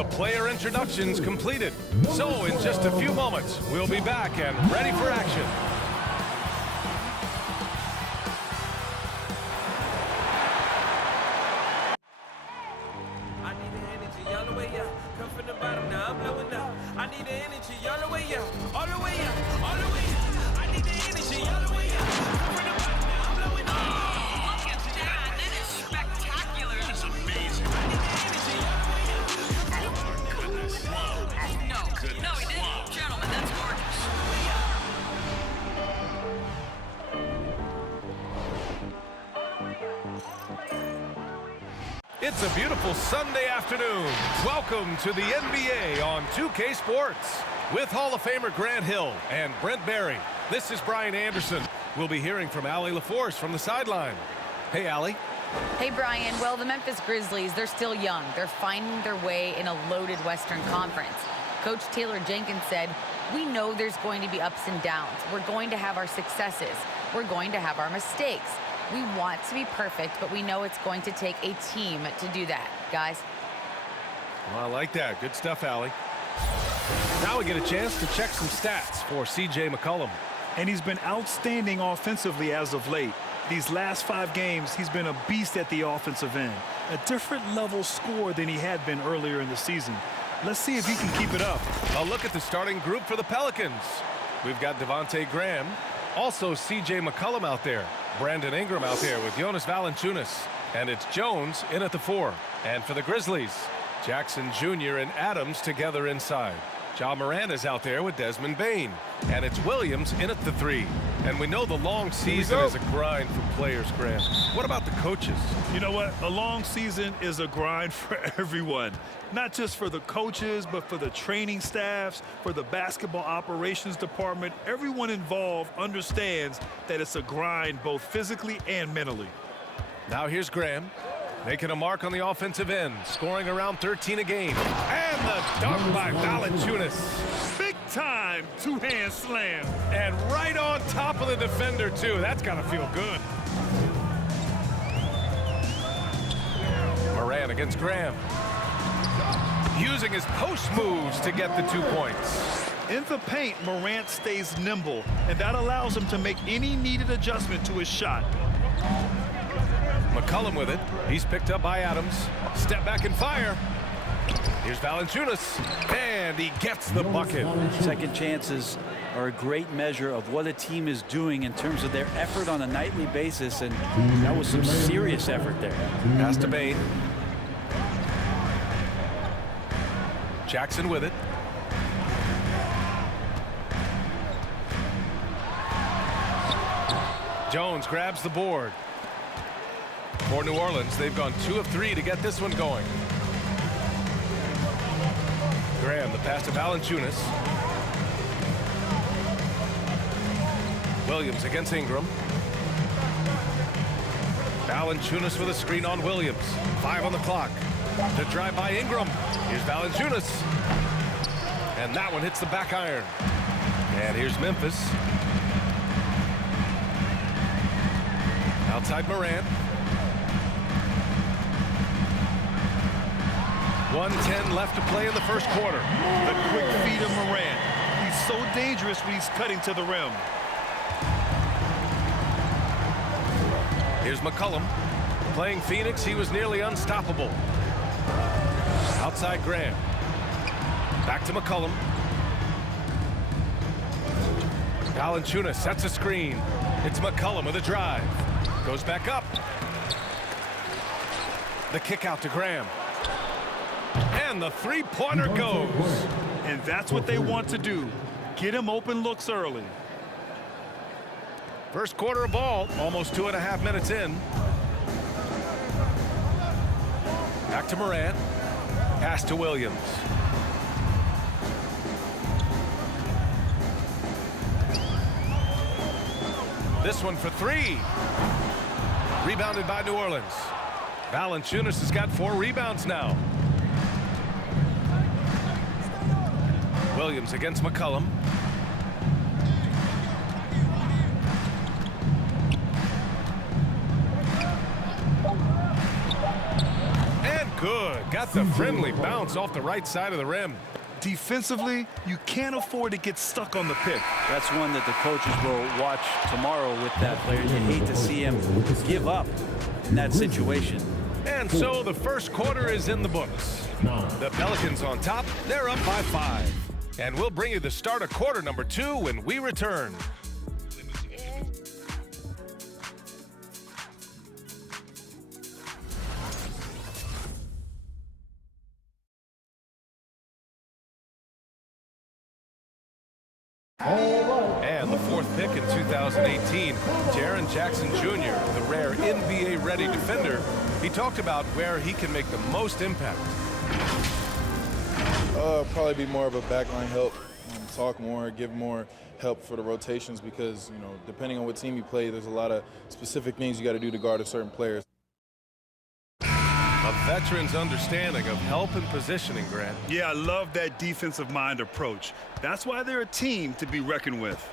the player introductions completed. So in just a few moments, we'll be back and ready for action. I need the energy all the way up. Come from the bottom, now I'm blowing up. I need the energy all the way up, all the way up, all the way up. I need the energy all the way up. Come from the bottom, now I'm blowing up. Look at that. That is spectacular. That's amazing. I need the energy all the way up. Oh, my goodness. No, no, he didn't. Gentlemen, that's gorgeous. It's a beautiful Sunday afternoon. Welcome to the NBA on 2K Sports. With Hall of Famer Grant Hill and Brent Barry, this is Brian Anderson. We'll be hearing from Allie LaForce from the sideline. Hey, Allie. Hey, Brian. Well, the Memphis Grizzlies, they're still young. They're finding their way in a loaded Western Conference. Coach Taylor Jenkins said, "We know there's going to be ups and downs. We're going to have our successes. We're going to have our mistakes. We want to be perfect, but we know it's going to take a team to do that, guys." Well, I like that. Good stuff, Allie. Now we get a chance to check some stats for C.J. McCollum. And he's been outstanding offensively as of late. These last 5 games, he's been a beast at the offensive end. A different level score than he had been earlier in the season. Let's see if he can keep it up. A look at the starting group for the Pelicans. We've got Devontae Graham, also C.J. McCollum out there, Brandon Ingram out there with Jonas Valanciunas, and it's Jones in at the 4. And for the Grizzlies, Jackson Jr. and Adams together inside. Ja Morant is out there with Desmond Bane, and it's Williams in at the 3. And we know the long season is a grind for players, Graham. What about the coaches? You know what? A long season is a grind for everyone. Not just for the coaches, but for the training staffs, for the basketball operations department. Everyone involved understands that it's a grind both physically and mentally. Now here's Graham, making a mark on the offensive end, scoring around 13 a game. And the dunk by Valanciunas. Big time two-hand slam. And right on top of the defender, too. That's got to feel good. Morant against Graham. Using his post moves to get the 2 points. In the paint, Morant stays nimble, and that allows him to make any needed adjustment to his shot. McCollum with it. He's picked up by Adams. Step back and fire. Here's Valanciunas, and he gets the bucket. Second chances are a great measure of what a team is doing in terms of their effort on a nightly basis, and that was some serious effort there. Pass to Bane. Jackson with it. Jones grabs the board. For New Orleans, they've gone 2 of 3 to get this one going. Graham, the pass to Valanciunas. Williams against Ingram. Valanciunas with a screen on Williams. 5 on the clock. The drive by Ingram. Here's Valanciunas. And that one hits the back iron. And here's Memphis. Outside Morant. 1:10 left to play in the first quarter. The quick feed of Morant. He's so dangerous when he's cutting to the rim. Here's McCollum. Playing Phoenix, he was nearly unstoppable. Outside Graham. Back to McCollum. Valanciunas sets a screen. It's McCollum with a drive. Goes back up. The kick out to Graham. And the three-pointer goes. And that's what they want to do. Get him open looks early. First quarter of ball, almost 2.5 minutes in. Back to Morant. Pass to Williams. This one for 3. Rebounded by New Orleans. Valanciunas has got 4 rebounds now. Williams against McCollum. And good. Got got the friendly bounce off the right side of the rim. Defensively, you can't afford to get stuck on the pick. That's one that the coaches will watch tomorrow with that player. You hate to see him give up in that situation. And so the first quarter is in the books. The Pelicans on top, they're up by 5. And we'll bring you the start of quarter number 2 when we return. And the 4th pick in 2018, Jaren Jackson Jr., the rare NBA-ready defender, he talked about where he can make the most impact. Probably be more of a backline help, talk more, give more help for the rotations because, you know, depending on what team you play, there's a lot of specific things you got to do to guard a certain player. A veteran's understanding of help and positioning, Grant. Yeah, I love that defensive mind approach. That's why they're a team to be reckoned with.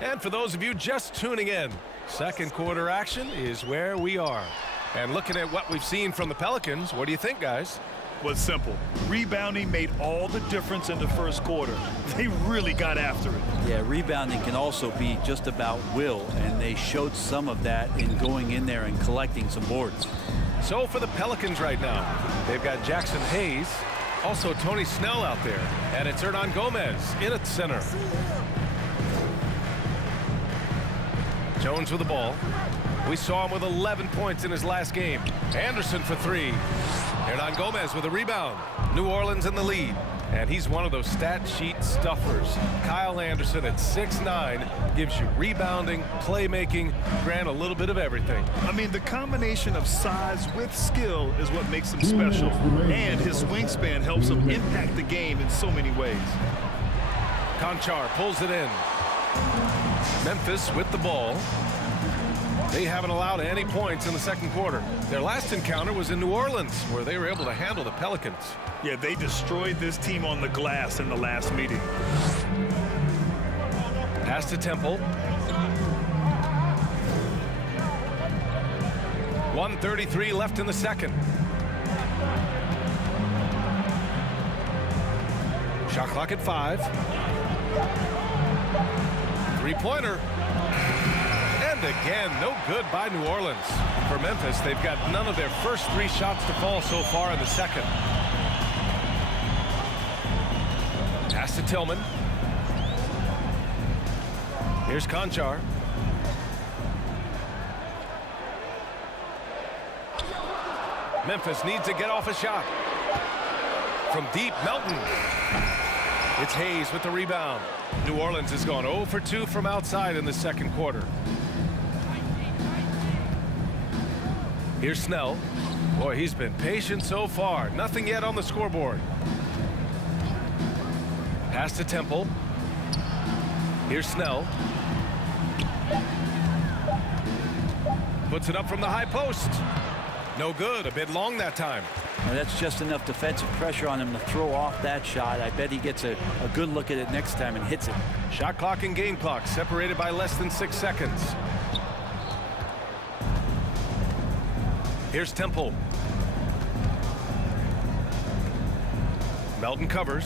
And for those of you just tuning in, second quarter action is where we are. And looking at what we've seen from the Pelicans, what do you think, guys? Was simple. Rebounding made all the difference in the first quarter. They really got after it. Yeah, rebounding can also be just about will, and they showed some of that in going in there and collecting some boards. So for the Pelicans right now, they've got Jackson Hayes, also Tony Snell out there, and it's Hernan Gomez in at center. Jones with the ball. We saw him with 11 points in his last game. Anderson for 3. Hernan Gomez with a rebound. New Orleans in the lead. And he's one of those stat sheet stuffers. Kyle Anderson at 6'9" gives you rebounding, playmaking, Grant, a little bit of everything. I mean, the combination of size with skill is what makes him special. And his wingspan helps him impact the game in so many ways. Conchar pulls it in. Memphis with the ball. They haven't allowed any points in the second quarter. Their last encounter was in New Orleans, where they were able to handle the Pelicans. Yeah, they destroyed this team on the glass in the last meeting. Pass to Temple. 1:33 left in the second. Shot clock at 5. Three-pointer. And again, no good by New Orleans. For Memphis, they've got none of their first 3 shots to fall so far in the second. Pass to Tillman. Here's Conchar. Memphis needs to get off a shot. From deep, Melton. It's Hayes with the rebound. New Orleans has gone 0 for 2 from outside in the second quarter. Here's Snell. Boy, he's been patient so far. Nothing yet on the scoreboard. Pass to Temple. Here's Snell. Puts it up from the high post. No good. A bit long that time. And that's just enough defensive pressure on him to throw off that shot. I bet he gets a good look at it next time and hits it. Shot clock and game clock separated by less than 6 seconds. Here's Temple. Melton covers.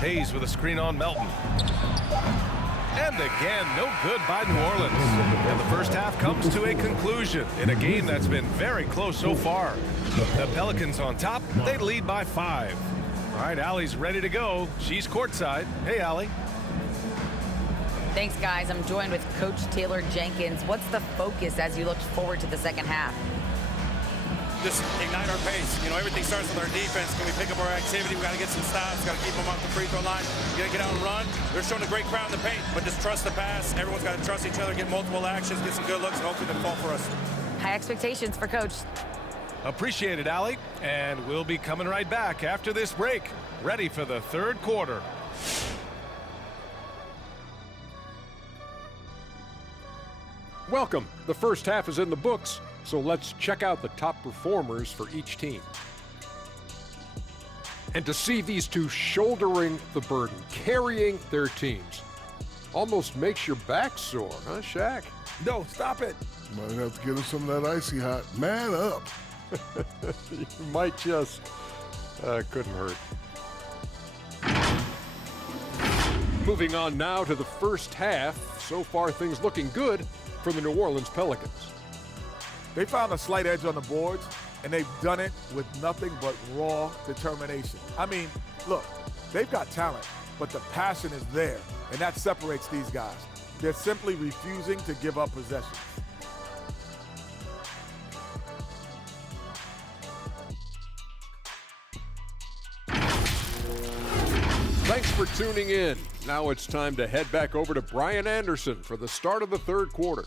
Hayes with a screen on Melton. And again, no good by New Orleans. And the first half comes to a conclusion in a game that's been very close so far. The Pelicans on top, they lead by 5. All right, Allie's ready to go. She's courtside. Hey, Allie. Thanks, guys. I'm joined with Coach Taylor Jenkins. What's the focus as you look forward to the second half? Just ignite our pace. You know, everything starts with our defense. Can we pick up our activity? We got to get some stops. Got to keep them off the free throw line. We got to get out and run. They're showing a great crowd in the paint, but just trust the pass. Everyone's got to trust each other, get multiple actions, get some good looks, and hopefully they'll fall for us. High expectations for Coach. Appreciate it, Allie. And we'll be coming right back after this break. Ready for the third quarter. Welcome. The first half is in the books, so let's check out the top performers for each team. And to see these two shouldering the burden, carrying their teams, Almost makes your back sore, huh, Shaq? No, stop it. Might have to get him some of that icy hot. Man up. You might just. Couldn't hurt. Moving on now to the first half. So far, things looking good for the New Orleans Pelicans. They found a slight edge on the boards, and they've done it with nothing but raw determination. I mean, look, they've got talent, but the passion is there, and that separates these guys. They're simply refusing to give up possessions. Thanks for tuning in. Now it's time to head back over to Brian Anderson for the start of the third quarter.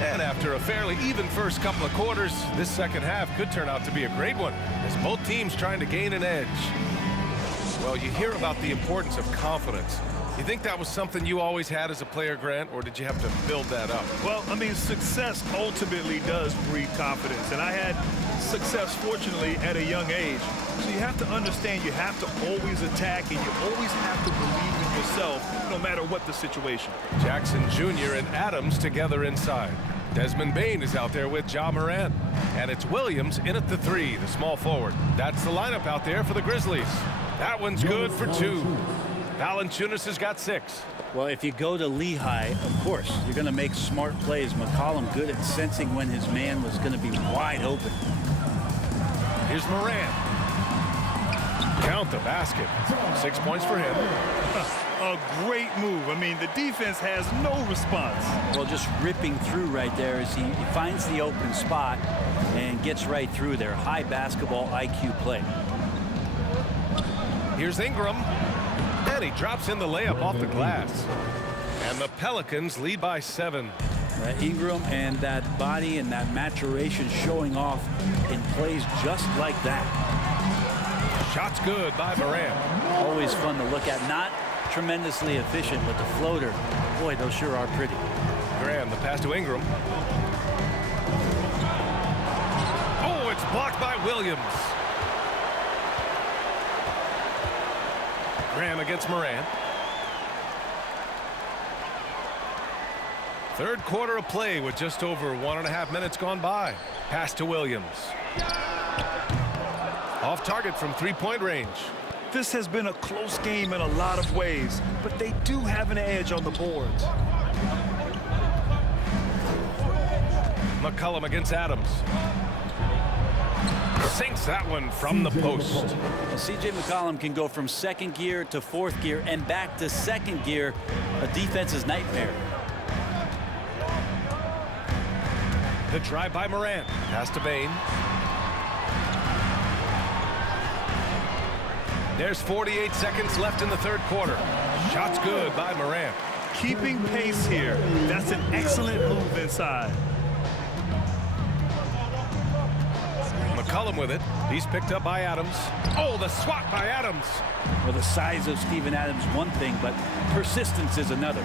And after a fairly even first couple of quarters, this second half could turn out to be a great one, as both teams trying to gain an edge. Well, you hear about the importance of confidence. You think that was something you always had as a player, Grant, or did you have to build that up? Well, I mean, success ultimately does breed confidence, and I had success, fortunately, at a young age. So you have to understand you have to always attack, and you always have to believe in yourself, no matter what the situation. Jackson Jr. and Adams together inside. Desmond Bane is out there with Ja Morant. And it's Williams in at the three, the small forward. That's the lineup out there for the Grizzlies. That one's good for two. Valanciunas has got 6. Well, if you go to Lehigh, of course, you're going to make smart plays. McCollum good at sensing when his man was going to be wide open. Here's Morant. Count the basket. 6 points for him. A great move. I mean, the defense has no response. Well, just ripping through right there as he finds the open spot and gets right through there. High basketball IQ play. Here's Ingram. And he drops in the layup off the glass. And the Pelicans lead by 7. Ingram and that body and that maturation showing off in plays just like that. Shot's good by Morant. Always fun to look at. Not tremendously efficient, but the floater, boy, those sure are pretty. Graham, the pass to Ingram. Oh, it's blocked by Williams. Graham against Morant. Third quarter of play with just over 1.5 minutes gone by. Pass to Williams. Off target from three-point range. This has been a close game in a lot of ways, but they do have an edge on the boards. McCollum against Adams. Sinks that one from the post. Well, C.J. McCollum can go from second gear to fourth gear and back to second gear. A defense's nightmare. The drive by Morant. Pass to Bane. There's 48 seconds left in the third quarter. Shot's good by Morant. Keeping pace here. That's an excellent move inside. McCollum with it. He's picked up by Adams. Oh, the swat by Adams. Well, the size of Steven Adams one thing, but persistence is another.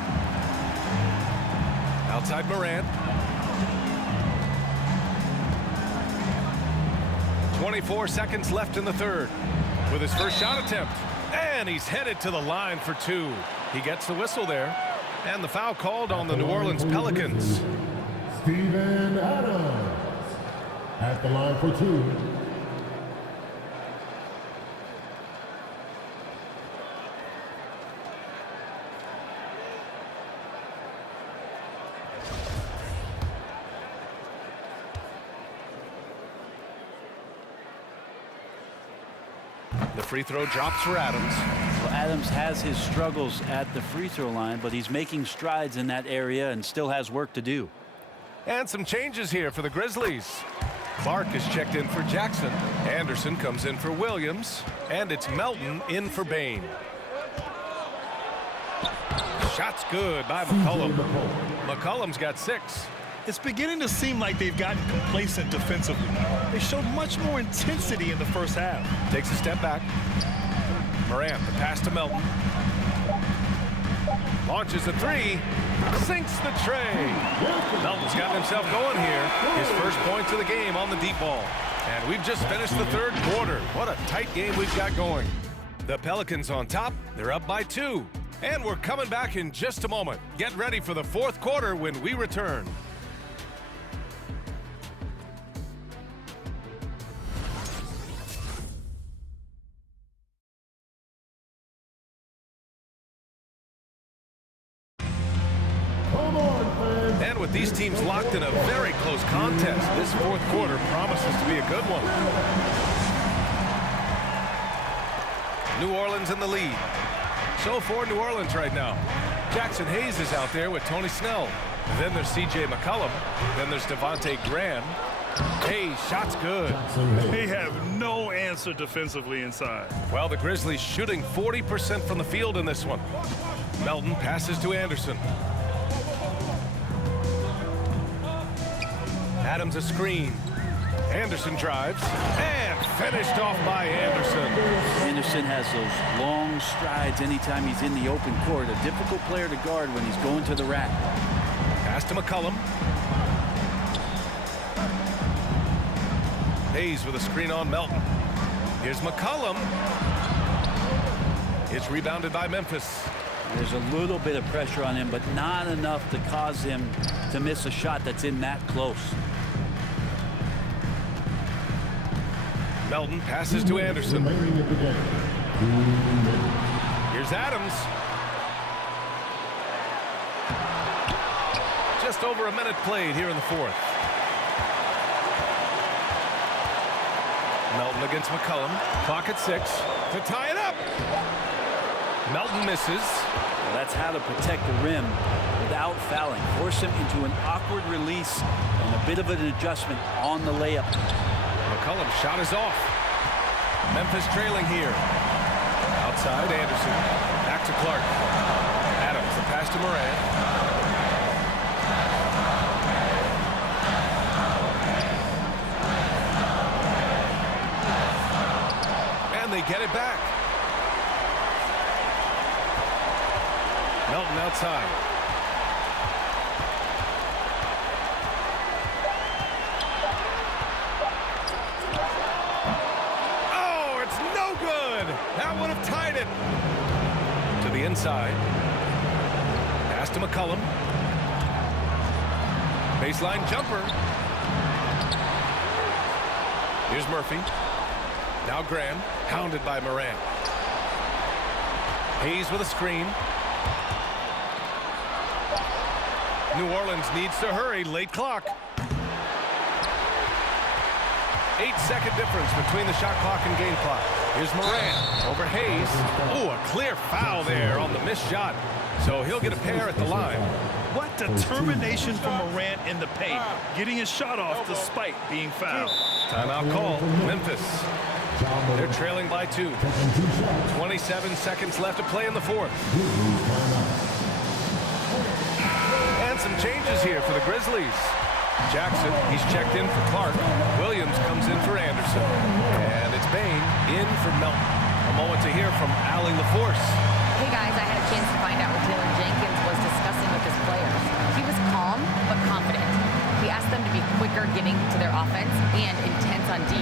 Outside Morant. 24 seconds left in the third. With his first shot attempt. And he's headed to the line for 2. He gets the whistle there. And the foul called on the New Orleans Pelicans. Steven Adams at the line for 2. The free throw drops for Adams. Well, Adams has his struggles at the free throw line, but he's making strides in that area and still has work to do. And some changes here for the Grizzlies. Clark is checked in for Jackson. Anderson comes in for Williams. And it's Melton in for Bane. Shot's good by McCollum. McCollum's got 6. It's beginning to seem like they've gotten complacent defensively. They showed much more intensity in the first half. Takes a step back. Morant, the pass to Melton. Launches a 3. Sinks the tray. Melton's gotten himself going here. His first points of the game on the deep ball. And we've just finished the third quarter. What a tight game we've got going. The Pelicans on top. They're up by 2. And we're coming back in just a moment. Get ready for the fourth quarter when we return. And with these teams locked in a very close contest, this fourth quarter promises to be a good one. New Orleans in the lead. So for New Orleans right now. Jackson Hayes is out there with Tony Snell. Then there's C.J. McCollum. Then there's Devontae Graham. Hayes, shot's good. They have no answer defensively inside. Well, the Grizzlies shooting 40% from the field in this one. Melton passes to Anderson. Adams a screen. Anderson drives and finished off by Anderson. Anderson has those long strides anytime he's in the open court. A difficult player to guard when he's going to the rack. Pass to McCollum. Hayes with a screen on Melton. Here's McCollum. It's rebounded by Memphis. There's a little bit of pressure on him, but not enough to cause him to miss a shot that's in that close. Melton passes to Anderson. Here's Adams. Just over a minute played here in the fourth. Melton against McCollum. Clock at 6 to tie it up. Melton misses. Well, that's how to protect the rim without fouling. Force him into an awkward release and a bit of an adjustment on the layup. McCollum's shot is off. Memphis trailing here. Outside, Anderson. Back to Clark. Adams, the pass to Morant. And they get it back. Melton outside. That would have tied it. To the inside. Pass to McCollum. Baseline jumper. Here's Murphy. Now Graham, hounded by Morant. Hayes with a screen. New Orleans needs to hurry. Late clock. 8-second difference between the shot clock and game clock. Here's Morant over Hayes. Oh, a clear foul there on the missed shot. So he'll get a pair at the line. What determination from Morant in the paint, getting his shot off despite being fouled. Timeout call, Memphis. They're trailing by 2. 27 seconds left to play in the fourth. And some changes here for the Grizzlies. Jackson, he's checked in for Clark. Williams comes in for Anderson. And it's Bain in for Melton. A moment to hear from Allie LaForce. Hey guys, I had a chance to find out what Taylor Jenkins was discussing with his players. He was calm but confident. He asked them to be quicker getting to their offense and intense on D.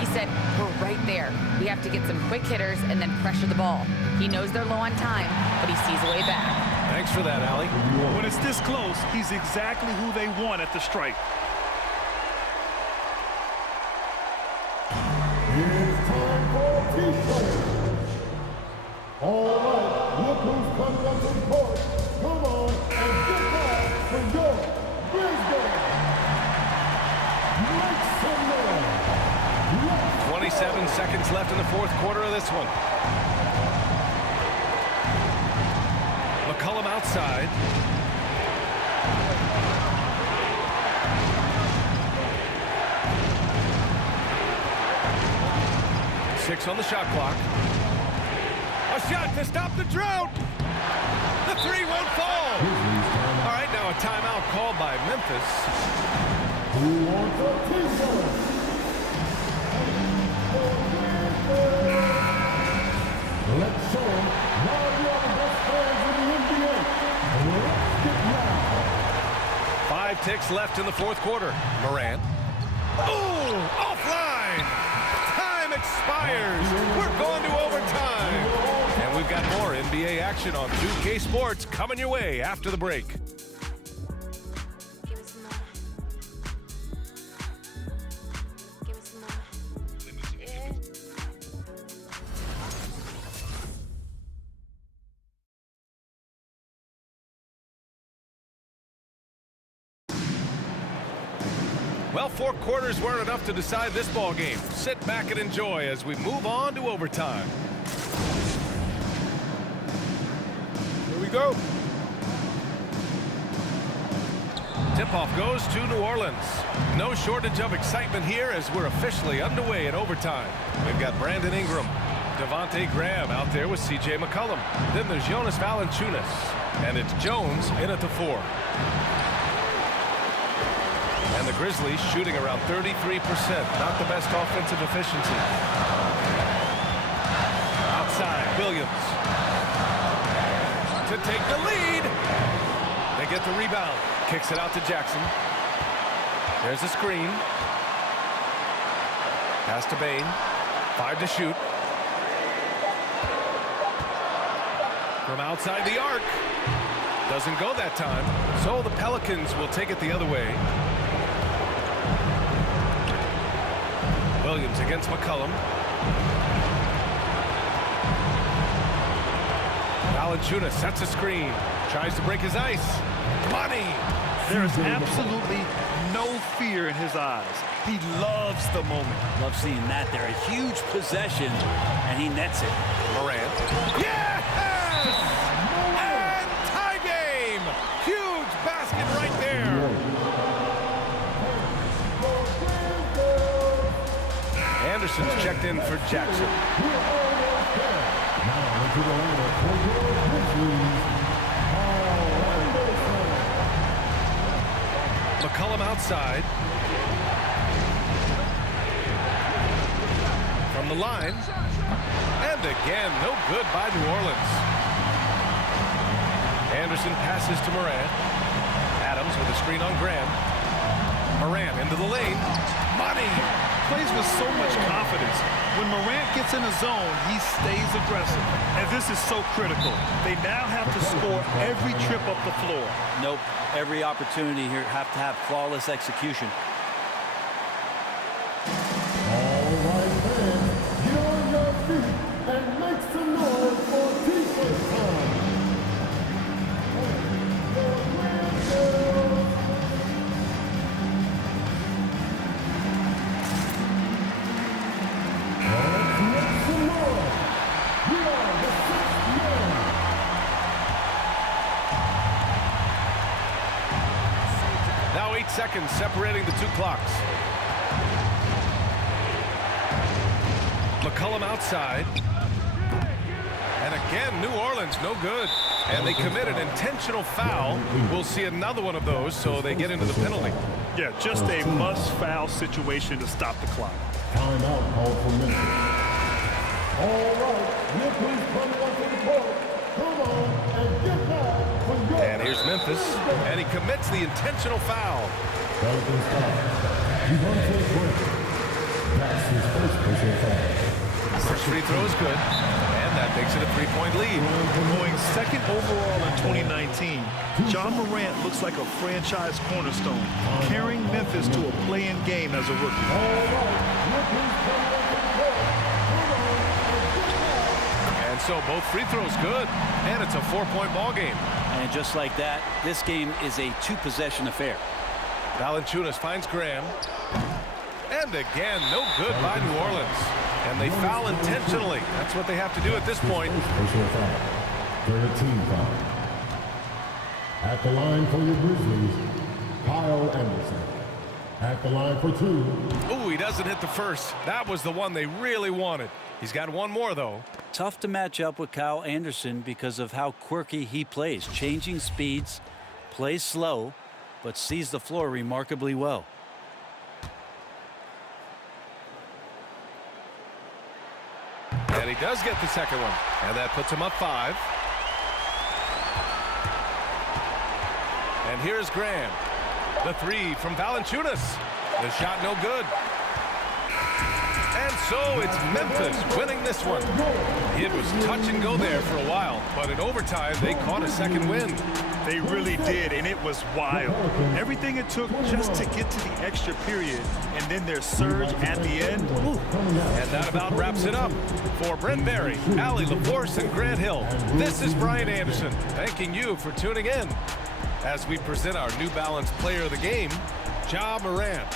He said, we're right there. We have to get some quick hitters and then pressure the ball. He knows they're low on time, but he sees a way back. Thanks for that, Allie. When it's this close, he's exactly who they want at the stripe. It's time for team play. All right, look who's coming up to the court. Come on and get back for your Grizzlies. Make some noise. 27 seconds left in the fourth quarter of this one. McCollum outside. Six on the shot clock. A shot to stop the drought. The three won't fall. All right, now a timeout called by Memphis. Who wants a t-shirt? Let's show them why we are the best players in the NBA. Let's get right. 2:06 left in the fourth quarter. Morant. Oh, offline. Time expires. We're going to overtime. And we've got more NBA action on 2K Sports coming your way after the break. Well, 4 quarters weren't enough to decide this ball game. Sit back and enjoy as we move on to overtime. Here we go. Tip-off goes to New Orleans. No shortage of excitement here as we're officially underway in overtime. We've got Brandon Ingram, Devontae Graham out there with C.J. McCollum. Then there's Jonas Valanciunas, and it's Jones in at the 4. And the Grizzlies shooting around 33%. Not the best offensive efficiency. Outside, Williams. To take the lead. They get the rebound. Kicks it out to Jackson. There's a screen. Pass to Bain. 5 to shoot. From outside the arc. Doesn't go that time. So the Pelicans will take it the other way. Williams against McCollum. Valanciunas sets a screen. Tries to break his ice. Money! There is absolutely no fear in his eyes. He loves the moment. Love seeing that there. A huge possession, and he nets it. Morant. Yes! And tie game! Huge basket right there. Anderson's checked in for Jackson. McCollum outside. From the line. And again, no good by New Orleans. Anderson passes to Morant. Adams with a screen on Graham. Morant into the lane. Money! Plays with so much confidence. When Morant gets in the zone, he stays aggressive. And this is so critical. They now have to score every trip up the floor. Nope. Every opportunity here have to have flawless execution. All right, fans, get on your feet and make some noise for defense time. Now 8 seconds separating the 2 clocks. McCollum outside. And again, New Orleans no good. And they commit an intentional foul. We'll see another one of those, so they get into the penalty. Yeah, just a must-foul situation to stop the clock. Timeout called for Memphis. All right, Memphis coming up to the court. Come on and get back for your... And here's Memphis, and he commits the intentional foul. Pelicans foul. Devontae Graham. That's his first personal foul. First free throw is good, and that makes it a 3-point lead. Going second overall in 2019, John Morant looks like a franchise cornerstone, carrying Memphis to a play-in game as a rookie. And so both free throws good, and it's a 4-point ball game. And just like that, this game is a 2-possession affair. Valanciunas finds Graham. And again, no good by New Orleans. And they foul intentionally. That's what they have to do at this point. Personal foul. Third team foul. At the line for your Grizzlies, Kyle Anderson. At the line for 2. Ooh, he doesn't hit the first. That was the one they really wanted. He's got one more, though. Tough to match up with Kyle Anderson because of how quirky he plays. Changing speeds, plays slow, but sees the floor remarkably well. And he does get the second one. And that puts him up 5. And here's Graham. The three from Valanciunas. The shot no good. And so it's Memphis winning this one. It was touch and go there for a while, but in overtime, they caught a second win. They really did, and it was wild. Everything it took just to get to the extra period, and then their surge at the end. Ooh. And that about wraps it up. For Brent Berry, Allie LaForce, and Grant Hill, this is Brian Anderson, thanking you for tuning in as we present our New Balance Player of the Game, Ja Morant.